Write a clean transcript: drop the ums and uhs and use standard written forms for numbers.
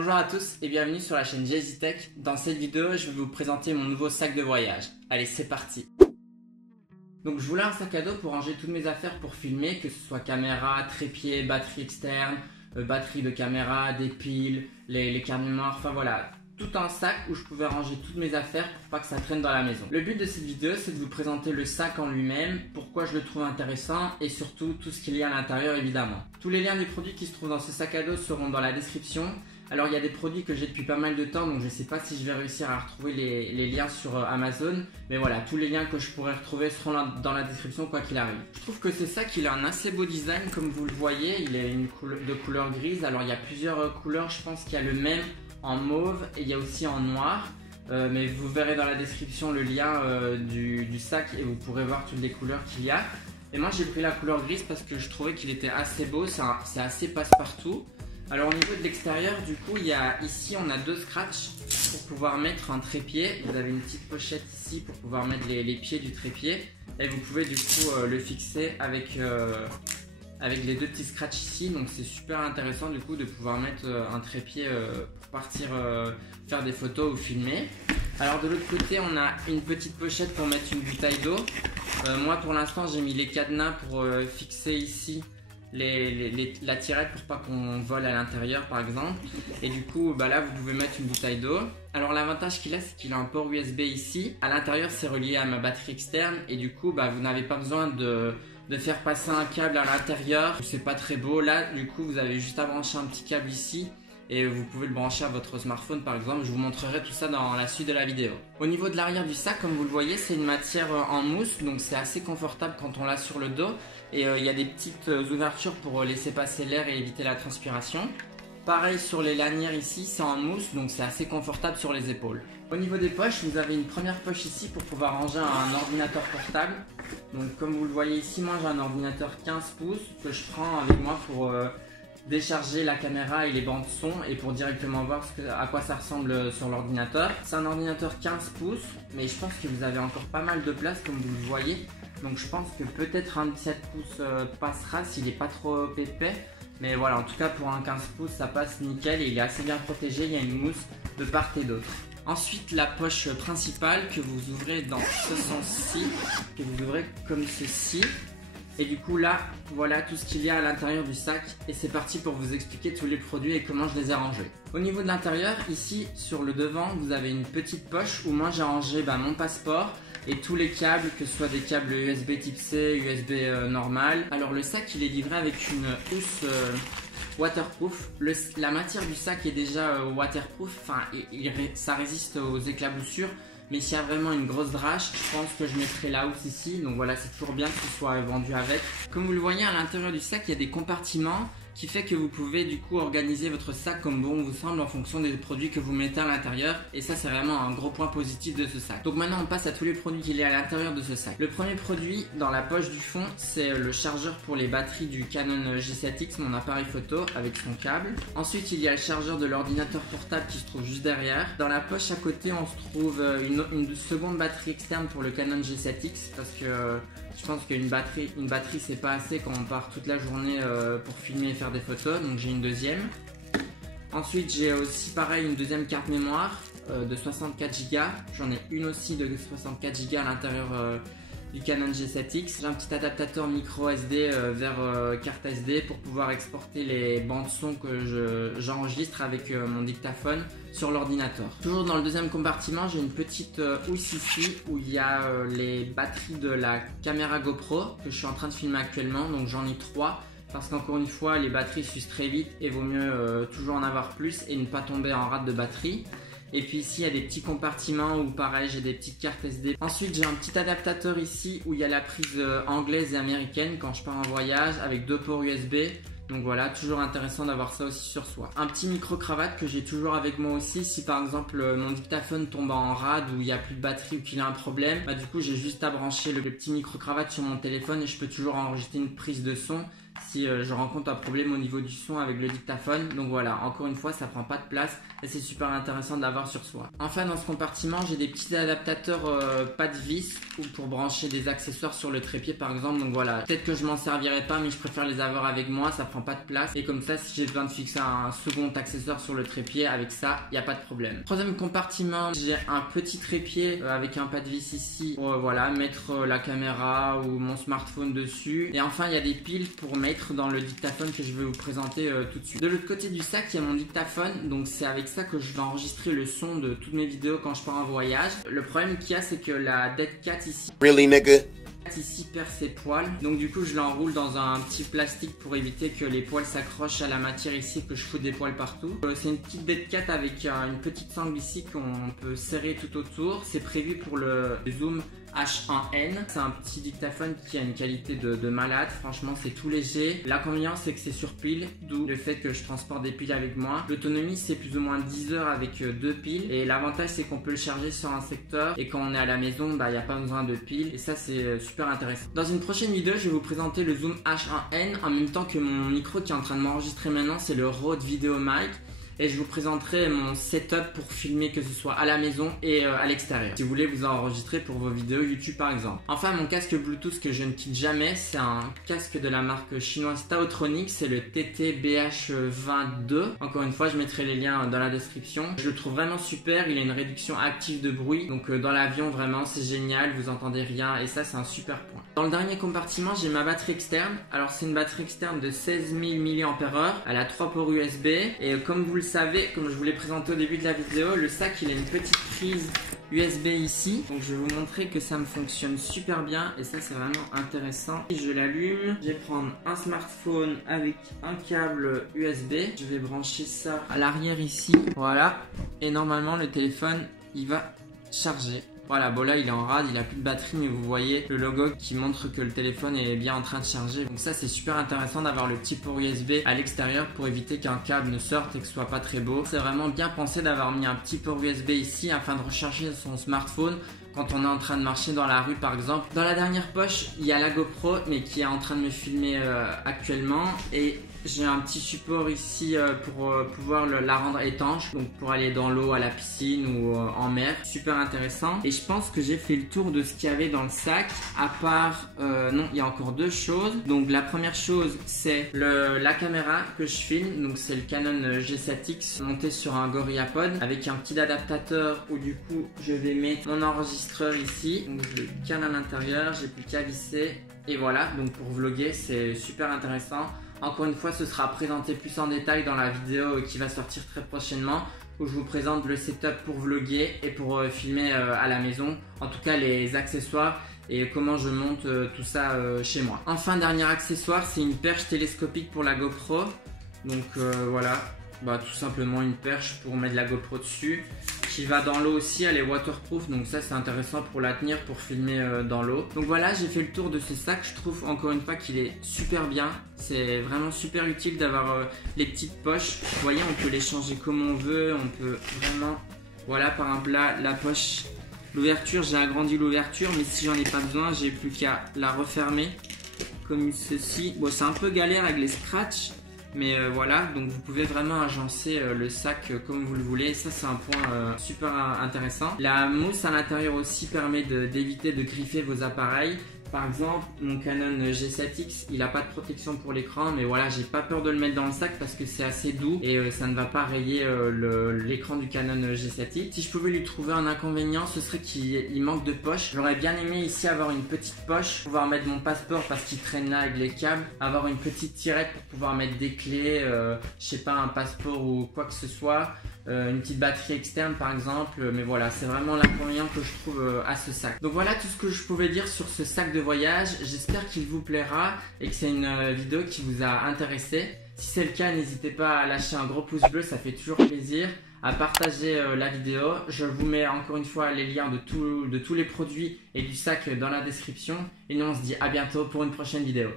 Bonjour à tous et bienvenue sur la chaîne Jay-Z Tech. Dans cette vidéo, je vais vous présenter mon nouveau sac de voyage. Allez, c'est parti. Donc je voulais un sac à dos pour ranger toutes mes affaires pour filmer, que ce soit caméra, trépied, batterie externe, batterie de caméra, des piles, les cartes mémoire, enfin voilà. Tout un sac où je pouvais ranger toutes mes affaires pour pas que ça traîne dans la maison. Le but de cette vidéo, c'est de vous présenter le sac en lui-même, pourquoi je le trouve intéressant et surtout tout ce qu'il y a à l'intérieur évidemment. Tous les liens des produits qui se trouvent dans ce sac à dos seront dans la description. Alors il y a des produits que j'ai depuis pas mal de temps, donc je ne sais pas si je vais réussir à retrouver les liens sur Amazon. Mais voilà, tous les liens que je pourrais retrouver seront là dans la description quoi qu'il arrive. Je trouve que ce sac il a un assez beau design comme vous le voyez, il est de couleur grise. Alors il y a plusieurs couleurs, je pense qu'il y a le même en mauve et il y a aussi en noir. Mais vous verrez dans la description le lien du sac et vous pourrez voir toutes les couleurs qu'il y a. Et moi j'ai pris la couleur grise parce que je trouvais qu'il était assez beau, c'est assez passe-partout. Alors au niveau de l'extérieur, du coup, ici on a deux scratchs pour pouvoir mettre un trépied. Vous avez une petite pochette ici pour pouvoir mettre les pieds du trépied. Et vous pouvez du coup le fixer avec les deux petits scratchs ici. Donc c'est super intéressant du coup de pouvoir mettre un trépied pour partir faire des photos ou filmer. Alors de l'autre côté, on a une petite pochette pour mettre une bouteille d'eau. Moi pour l'instant j'ai mis les cadenas pour fixer ici la tirette pour pas qu'on vole à l'intérieur par exemple. Et du coup là vous pouvez mettre une bouteille d'eau. Alors l'avantage qu'il a, c'est qu'il a un port USB ici. À l'intérieur c'est relié à ma batterie externe et du coup vous n'avez pas besoin de faire passer un câble à l'intérieur. C'est pas très beau. Là du coup vous avez juste à brancher un petit câble ici et vous pouvez le brancher à votre smartphone par exemple. Je vous montrerai tout ça dans la suite de la vidéo. Au niveau de l'arrière du sac, comme vous le voyez, c'est une matière en mousse, donc c'est assez confortable quand on l'a sur le dos. Et il y a des petites ouvertures pour laisser passer l'air et éviter la transpiration. Pareil sur les lanières ici, c'est en mousse, donc c'est assez confortable sur les épaules. Au niveau des poches, vous avez une première poche ici pour pouvoir ranger un ordinateur portable. Donc comme vous le voyez ici, moi j'ai un ordinateur 15 pouces que je prends avec moi pour décharger la caméra et les bandes son et pour directement voir à quoi ça ressemble sur l'ordinateur. C'est un ordinateur 15 pouces, mais je pense que vous avez encore pas mal de place comme vous le voyez. Donc je pense que peut-être un 17 pouces passera s'il n'est pas trop épais. Mais voilà, en tout cas pour un 15 pouces ça passe nickel et il est assez bien protégé, il y a une mousse de part et d'autre. Ensuite la poche principale que vous ouvrez dans ce sens-ci, que vous ouvrez comme ceci. Et du coup là, voilà tout ce qu'il y a à l'intérieur du sac et c'est parti pour vous expliquer tous les produits et comment je les ai rangés. Au niveau de l'intérieur, ici sur le devant, vous avez une petite poche où moi j'ai rangé mon passeport et tous les câbles, que ce soit des câbles USB type C, USB normal. Alors le sac il est livré avec une housse waterproof. La matière du sac est déjà waterproof, enfin ça résiste aux éclaboussures. Mais s'il y a vraiment une grosse drache, je pense que je mettrai la housse ici. Donc voilà, c'est toujours bien qu'il soit vendu avec. Comme vous le voyez, à l'intérieur du sac, il y a des compartiments qui fait que vous pouvez du coup organiser votre sac comme bon vous semble en fonction des produits que vous mettez à l'intérieur. Et ça, c'est vraiment un gros point positif de ce sac. Donc maintenant, on passe à tous les produits qu'il y a à l'intérieur de ce sac. Le premier produit dans la poche du fond, c'est le chargeur pour les batteries du Canon G7X, mon appareil photo avec son câble. Ensuite, il y a le chargeur de l'ordinateur portable qui se trouve juste derrière. Dans la poche à côté, on se trouve une seconde batterie externe pour le Canon G7X parce que je pense qu'une batterie c'est pas assez quand on part toute la journée pour filmer et faire des photos, donc j'ai une deuxième. Ensuite j'ai aussi pareil une deuxième carte mémoire de 64 Go, j'en ai une aussi de 64 Go à l'intérieur du Canon G7X. J'ai un petit adaptateur micro SD vers carte SD pour pouvoir exporter les bandes son que j'enregistre avec mon dictaphone sur l'ordinateur. Toujours dans le deuxième compartiment, j'ai une petite housse ici où il y a les batteries de la caméra GoPro que je suis en train de filmer actuellement, donc j'en ai 3 parce qu'encore une fois les batteries s'usent très vite et vaut mieux toujours en avoir plus et ne pas tomber en rate de batterie. Et puis ici il y a des petits compartiments où pareil j'ai des petites cartes SD. Ensuite j'ai un petit adaptateur ici où il y a la prise anglaise et américaine quand je pars en voyage avec 2 ports USB. Donc voilà, toujours intéressant d'avoir ça aussi sur soi. Un petit micro-cravate que j'ai toujours avec moi aussi si par exemple mon dictaphone tombe en rade ou il n'y a plus de batterie ou qu'il a un problème. Du coup j'ai juste à brancher le petit micro-cravate sur mon téléphone et je peux toujours enregistrer une prise de son si je rencontre un problème au niveau du son avec le dictaphone. Donc voilà, encore une fois, ça prend pas de place et c'est super intéressant de l'avoir sur soi. Enfin, dans ce compartiment, j'ai des petits adaptateurs pas de vis ou pour brancher des accessoires sur le trépied par exemple. Donc voilà, peut-être que je m'en servirai pas, mais je préfère les avoir avec moi, ça prend pas de place. Et comme ça, si j'ai besoin de fixer un second accessoire sur le trépied, avec ça, il n'y a pas de problème. Troisième compartiment, j'ai un petit trépied avec un pas de vis ici pour voilà, mettre la caméra ou mon smartphone dessus. Et enfin, il y a des piles pour mettre dans le dictaphone que je vais vous présenter tout de suite. De l'autre côté du sac, il y a mon dictaphone. Donc c'est avec ça que je vais enregistrer le son de toutes mes vidéos quand je pars en voyage. Le problème qu'il y a, c'est que la Dead Cat ici... Really, nigga? Ici perd ses poils, donc du coup je l'enroule dans un petit plastique pour éviter que les poils s'accrochent à la matière ici, que je fous des poils partout. C'est une petite Dead Cat avec une petite sangle ici qu'on peut serrer tout autour. C'est prévu pour le Zoom H1N. C'est un petit dictaphone qui a une qualité de malade, franchement c'est tout léger. L'inconvénient c'est que c'est sur pile, d'où le fait que je transporte des piles avec moi. L'autonomie c'est plus ou moins 10 heures avec 2 piles et l'avantage c'est qu'on peut le charger sur un secteur et quand on est à la maison, il n'y a pas besoin de piles et ça c'est super intéressant. Dans une prochaine vidéo, je vais vous présenter le Zoom H1N en même temps que mon micro qui est en train de m'enregistrer maintenant, c'est le Rode VideoMic. Et je vous présenterai mon setup pour filmer que ce soit à la maison et à l'extérieur. Si vous voulez vous enregistrer pour vos vidéos YouTube par exemple. Enfin, mon casque Bluetooth que je ne quitte jamais, c'est un casque de la marque chinoise Taotronic, c'est le TT-BH22. Encore une fois, je mettrai les liens dans la description. Je le trouve vraiment super, il a une réduction active de bruit. Donc dans l'avion, vraiment, c'est génial, vous entendez rien et ça, c'est un super point. Dans le dernier compartiment, j'ai ma batterie externe. Alors c'est une batterie externe de 16 000 mAh. Elle a 3 ports USB et comme vous le savez, comme je vous l'ai présenté au début de la vidéo, le sac il a une petite prise USB ici. Donc je vais vous montrer que ça me fonctionne super bien et ça c'est vraiment intéressant. Je l'allume, je vais prendre un smartphone avec un câble USB. Je vais brancher ça à l'arrière ici. Voilà. Et normalement le téléphone il va charger. Voilà, bon là il est en rade, il a plus de batterie mais vous voyez le logo qui montre que le téléphone est bien en train de charger. Donc ça c'est super intéressant d'avoir le petit port USB à l'extérieur pour éviter qu'un câble ne sorte et que ce soit pas très beau. C'est vraiment bien pensé d'avoir mis un petit port USB ici afin de recharger son smartphone quand on est en train de marcher dans la rue par exemple. Dans la dernière poche il y a la GoPro mais qui est en train de me filmer actuellement et j'ai un petit support ici pour pouvoir la rendre étanche, donc pour aller dans l'eau, à la piscine ou en mer. Super intéressant. Et je pense que j'ai fait le tour de ce qu'il y avait dans le sac, à part, non, il y a encore deux choses. Donc la première chose, c'est la caméra que je filme. Donc c'est le Canon G7X monté sur un GorillaPod avec un petit adaptateur où du coup je vais mettre mon enregistreur ici. Donc je le cale à l'intérieur, j'ai plus qu'à visser. Et voilà, donc pour vlogger, c'est super intéressant. Encore une fois, ce sera présenté plus en détail dans la vidéo qui va sortir très prochainement où je vous présente le setup pour vlogger et pour filmer à la maison. En tout cas, les accessoires et comment je monte tout ça chez moi. Enfin, dernier accessoire, c'est une perche télescopique pour la GoPro. Donc voilà, tout simplement une perche pour mettre la GoPro dessus. Qui va dans l'eau aussi, elle est waterproof, donc ça c'est intéressant pour la tenir, pour filmer dans l'eau. Donc voilà, j'ai fait le tour de ce sac, je trouve encore une fois qu'il est super bien. C'est vraiment super utile d'avoir les petites poches. Vous voyez, on peut les changer comme on veut, on peut vraiment... Voilà, par exemple là, la poche, l'ouverture, j'ai agrandi l'ouverture, mais si j'en ai pas besoin, j'ai plus qu'à la refermer comme ceci. Bon, c'est un peu galère avec les scratchs. Mais voilà, donc vous pouvez vraiment agencer le sac comme vous le voulez. Ça c'est un point super intéressant. La mousse à l'intérieur aussi permet d'éviter de griffer vos appareils. Par exemple, mon Canon G7X, il n'a pas de protection pour l'écran, mais voilà, j'ai pas peur de le mettre dans le sac parce que c'est assez doux et ça ne va pas rayer l'écran du Canon G7X. Si je pouvais lui trouver un inconvénient, ce serait qu'il manque de poche. J'aurais bien aimé ici avoir une petite poche, pouvoir mettre mon passeport parce qu'il traîne là avec les câbles, avoir une petite tirette pour pouvoir mettre des clés, je sais pas, un passeport ou quoi que ce soit. Une petite batterie externe par exemple, mais voilà, c'est vraiment l'inconvénient que je trouve à ce sac. Donc voilà tout ce que je pouvais dire sur ce sac de voyage. J'espère qu'il vous plaira et que c'est une vidéo qui vous a intéressé. Si c'est le cas, n'hésitez pas à lâcher un gros pouce bleu, ça fait toujours plaisir, à partager la vidéo. Je vous mets encore une fois les liens de tous les produits et du sac dans la description. Et nous on se dit à bientôt pour une prochaine vidéo.